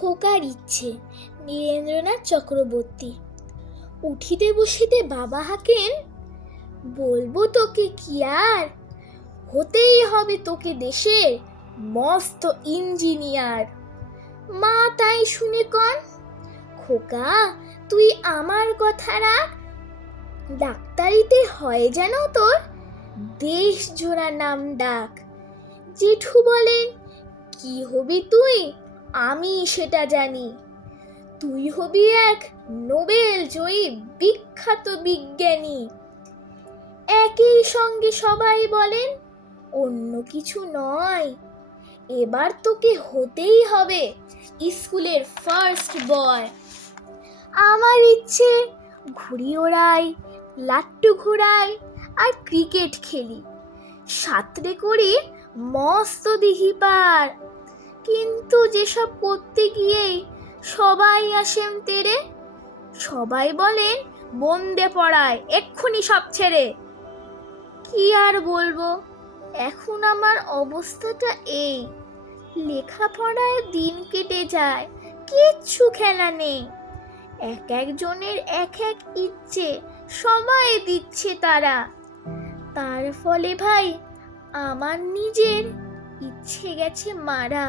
খোকার ইচ্ছে, নীরেন্দ্রনাথ চক্রবর্তী। উঠিতে বসিতে বাবা হাকেন, বলব তোকে কি আর? হতেই হবে তোকে দেশের মস্ত ইঞ্জিনিয়ার। মা, তাই শুনে কন। খোকা, তুই আমার কথা রাখ। ডাক্তারিতে হয় যেন তোর দেশ জোড়া নাম ডাক। জেঠু বলেন, কি হবি তুই? আমি সেটা জানি। তুই হবি এক নোবেল জয়ী বিখ্যাত বিজ্ঞানী। একই সঙ্গে সবাই বলেন, অন্য কিছু নয়। এবার তোকে হতেই হবে স্কুলের ফার্স্ট বয় আমার ইচ্ছে ঘুড়ি ওড়াই, লাট্টু ঘোরাই আর ক্রিকেট খেলি। সাঁতরে করে মস্ত দিঘি পার। কিন্তু যেসব করতে গিয়েই সবাই আসেন তেরে, সবাই বলেন বন্দে পড়ায়, এক্ষুনি সব ছেড়ে। কি আর বলব? এখন আমার অবস্থাটা এই। লেখাপড়ায় দিন কেটে যায়, কিচ্ছু খেলা নেই। এক একজনের এক এক ইচ্ছে, সময় দিচ্ছে তারা। তার ফলে ভাই, আমার নিজের ইচ্ছে গেছে মারা।